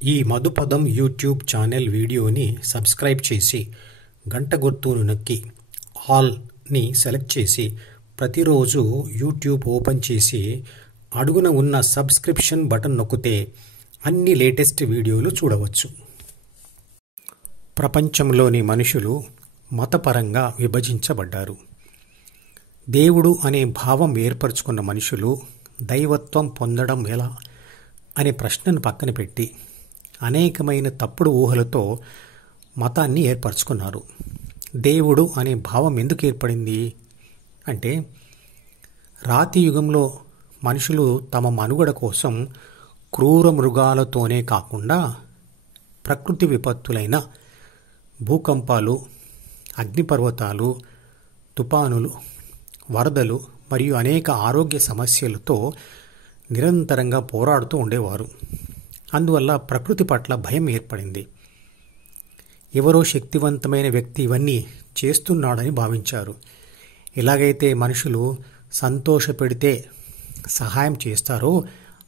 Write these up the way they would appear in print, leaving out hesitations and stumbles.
ఈ మధుపదం YouTube channel వీడియోని subscribe చేసి గంట గుర్తును నొక్కి ఆల్ని సెలెక్ట్ చేసి ప్రతిరోజు యూట్యూబ్ ఓపెన్ చేసి అడుగున ఉన్న సబ్స్క్రిప్షన్ బటన్ నొక్కితే అన్ని లేటెస్ట్ వీడియోలు చూడవచ్చు. ప్రపంచంలోని మనుషులు మతపరంగా విభజించబడ్డారు. దేవుడు అనే భావం ఏర్పరచుకున్న మనుషులు దైవత్వం పొందడం ఎలా అనే ప్రశ్నను పక్కన పెట్టి అనేకమైన తప్పుడు ఊహలతో మతాన్ని ఏర్పరచుకున్నారు. దేవుడు అనే భావం ఎందుకు ఏర్పడింది అంటే, రాతి యుగంలో మనుషులు తమ మనుగడ కోసం క్రూర మృగాలతోనే కాకుండా ప్రకృతి విపత్తులైన భూకంపాలు, అగ్నిపర్వతాలు, తుపానులు, వరదలు మరియు అనేక ఆరోగ్య సమస్యలతో నిరంతరంగా పోరాడుతూ ఉండేవారు. అందువల్ల ప్రకృతి పట్ల భయం ఏర్పడింది. ఎవరో శక్తివంతమైన వ్యక్తి ఇవన్నీ చేస్తున్నాడని భావించారు. ఎలాగైతే మనుషులు సంతోషపెడితే సహాయం చేస్తారో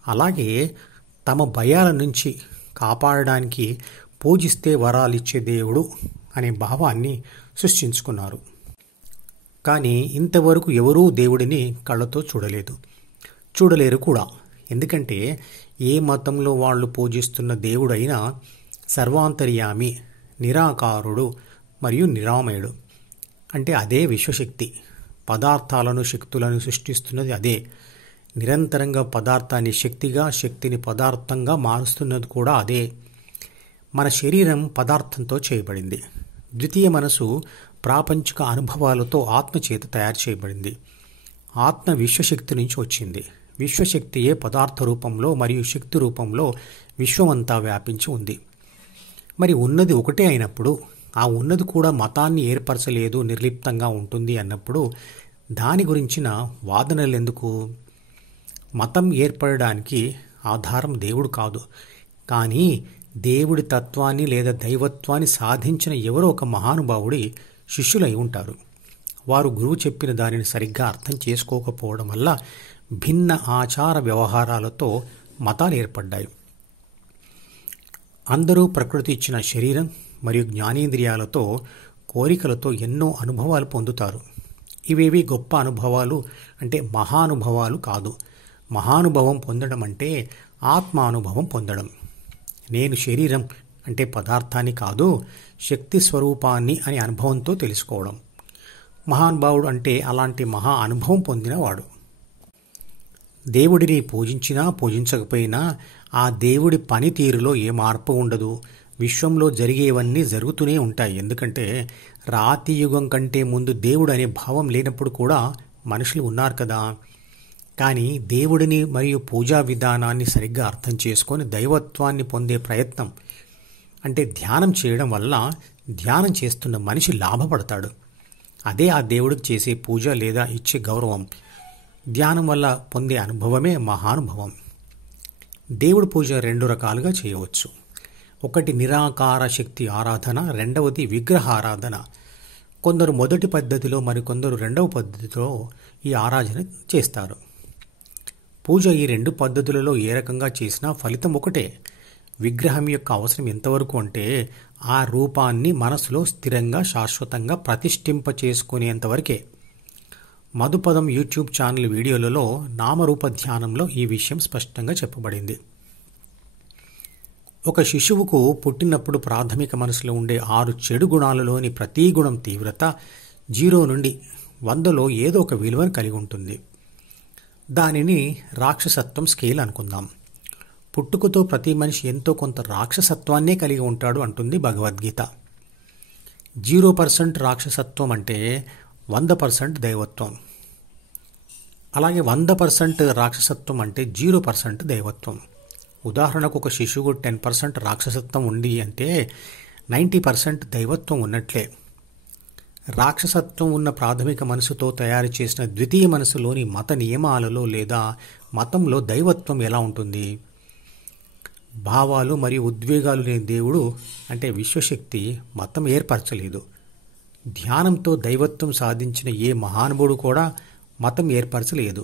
అలాగే తమ భయాల నుంచి కాపాడడానికి పూజిస్తే వరాలిచ్చే దేవుడు అనే భావాన్ని సృష్టించుకున్నారు. కానీ ఇంతవరకు ఎవరూ దేవుడిని కళ్ళతో చూడలేరు కూడా. ఎందుకంటే ఏ మతంలో వాళ్ళు పూజిస్తున్న దేవుడైనా సర్వాంతర్యామి, నిరాకారుడు మరియు నిరామయుడు. అంటే అదే విశ్వశక్తి. పదార్థాలను, శక్తులను సృష్టిస్తున్నది అదే. నిరంతరంగా పదార్థాన్ని శక్తిగా, శక్తిని పదార్థంగా మారుస్తున్నది కూడా అదే. మన శరీరం పదార్థంతో చేయబడింది. ద్వితీయ మనసు ప్రాపంచిక అనుభవాలతో ఆత్మచేత తయారు చేయబడింది. ఆత్మ విశ్వశక్తి నుంచి వచ్చింది. విశ్వశక్తియే పదార్థ రూపంలో మరియు శక్తి రూపంలో విశ్వమంతా వ్యాపించి ఉంది. మరి ఉన్నది ఒకటే అయినప్పుడు ఆ ఉన్నది కూడా మతాన్ని ఏర్పరచలేదు, నిర్లిప్తంగా ఉంటుంది అన్నప్పుడు దాని గురించిన వాదనలు ఎందుకు? మతం ఏర్పడడానికి ఆధారం దేవుడు కాదు, కానీ దేవుడి తత్వాన్ని లేదా దైవత్వాన్ని సాధించిన ఎవరో ఒక మహానుభావుడి శిష్యులై ఉంటారు. వారు గురువు చెప్పిన దానిని సరిగ్గా అర్థం చేసుకోకపోవడం వల్ల భిన్న ఆచార వ్యవహారాలతో మతాలు ఏర్పడ్డాయి. అందరూ ప్రకృతి ఇచ్చిన శరీరం మరియు జ్ఞానేంద్రియాలతో, కోరికలతో ఎన్నో అనుభవాలు పొందుతారు. ఇవేవి గొప్ప అనుభవాలు అంటే మహానుభవాలు కాదు. మహానుభవం పొందడం అంటే ఆత్మానుభవం పొందడం. నేను శరీరం అంటే పదార్థాన్ని కాదు, శక్తి స్వరూపాన్ని అనే అనుభవంతో తెలుసుకోవడం. మహానుభావుడు అంటే అలాంటి మహా అనుభవం పొందినవాడు. దేవుడిని పూజించినా పూజించకపోయినా ఆ దేవుడి పనితీరులో ఏ మార్పు ఉండదు. విశ్వంలో జరిగేవన్నీ జరుగుతూనే ఉంటాయి. ఎందుకంటే రాతి యుగం కంటే ముందు దేవుడు అనే భావం లేనప్పుడు కూడా మనుషులు ఉన్నారు కదా. కానీ దేవుడిని మరియు పూజా విధానాన్ని సరిగ్గా అర్థం చేసుకొని దైవత్వాన్ని పొందే ప్రయత్నం అంటే ధ్యానం చేయడం వల్ల ధ్యానం చేస్తున్న మనిషి లాభపడతాడు. అదే ఆ దేవుడికి చేసే పూజ లేదా ఇచ్చే గౌరవం. ధ్యానం వల్ల పొందే అనుభవమే మహానుభవం. దేవుడి పూజ రెండు రకాలుగా చేయవచ్చు. ఒకటి నిరాకార శక్తి ఆరాధన, రెండవది విగ్రహారాధన. కొందరు మొదటి పద్ధతిలో, మరికొందరు రెండవ పద్ధతిలో ఈ ఆరాధన చేస్తారు. పూజ ఈ రెండు పద్ధతులలో ఏ రకంగా చేసినా ఫలితం ఒకటే. విగ్రహం యొక్క అవసరం ఎంతవరకు అంటే ఆ రూపాన్ని మనసులో స్థిరంగా, శాశ్వతంగా ప్రతిష్ఠింప చేసుకునేంతవరకే. మధుపదం యూట్యూబ్ ఛానల్ వీడియోలలో నామరూప ధ్యానంలో ఈ విషయం స్పష్టంగా చెప్పబడింది. ఒక శిశువుకు పుట్టినప్పుడు ప్రాథమిక మనసులో ఉండే 6 చెడు గుణాలలోని ప్రతి గుణం తీవ్రత 0 నుండి 100లో ఏదో ఒక విలువను కలిగి ఉంటుంది. దానిని రాక్షసత్వం స్కేల్ అనుకుందాం. పుట్టుకతో ప్రతి మనిషి ఎంతో కొంత రాక్షసత్వాన్నే కలిగి ఉంటాడు అంటుంది భగవద్గీత. 0% రాక్షసత్వం అంటే 100% దైవత్వం. అలాగే 100% రాక్షసత్వం అంటే 0% దైవత్వం. ఉదాహరణకు ఒక శిశువు 10% రాక్షసత్వం ఉంది అంటే 90% దైవత్వం ఉన్నట్లే. రాక్షసత్వం ఉన్న ప్రాథమిక మనసుతో తయారు చేసిన ద్వితీయ మనసులోని మత నియమాలలో లేదా మతంలో దైవత్వం ఎలా ఉంటుంది? భావాలు మరియు ఉద్వేగాలు లేని దేవుడు అంటే విశ్వశక్తి మతం ఏర్పరచలేదు. ధ్యానంతో దైవత్వం సాధించిన ఏ మహానుభుడు కూడా మతం ఏర్పరచలేదు.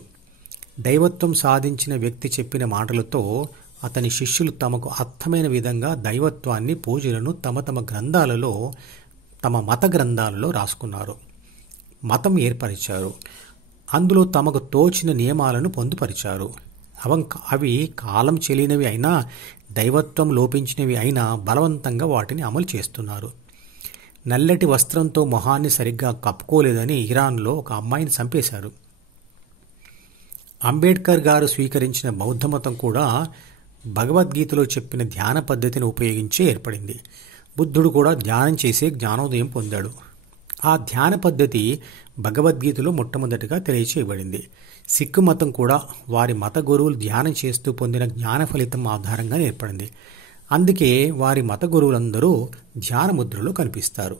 దైవత్వం సాధించిన వ్యక్తి చెప్పిన మాటలతో అతని శిష్యులు తమకు అర్థమైన విధంగా దైవత్వాన్ని, పూజలను తమ తమ గ్రంథాలలో, తమ మత గ్రంథాలలో రాసుకున్నారు, మతం ఏర్పరిచారు. అందులో తమకు తోచిన నియమాలను పొందుపరిచారు. అవి కాలం చెల్లినవి అయినా, దైవత్వం లోపించినవి అయినా బలవంతంగా వాటిని అమలు చేస్తున్నారు. నల్లటి వస్త్రంతో మొహాన్ని సరిగ్గా కప్పుకోలేదని ఇరాన్లో ఒక అమ్మాయిని చంపేశారు. అంబేద్కర్ గారు స్వీకరించిన బౌద్ధ మతం కూడా భగవద్గీతలో చెప్పిన ధ్యాన పద్ధతిని ఉపయోగించే ఏర్పడింది. బుద్ధుడు కూడా ధ్యానం చేసే జ్ఞానోదయం పొందాడు. ఆ ధ్యాన పద్ధతి భగవద్గీతలో మొట్టమొదటిగా తెలియచేయబడింది. సిక్కు మతం కూడా వారి మత గురువులు ధ్యానం చేస్తూ పొందిన జ్ఞాన ఫలితం ఆధారంగా ఏర్పడింది. అందుకే వారి మత గురువులందరూ ధ్యాన ముద్రలో కనిపిస్తారు.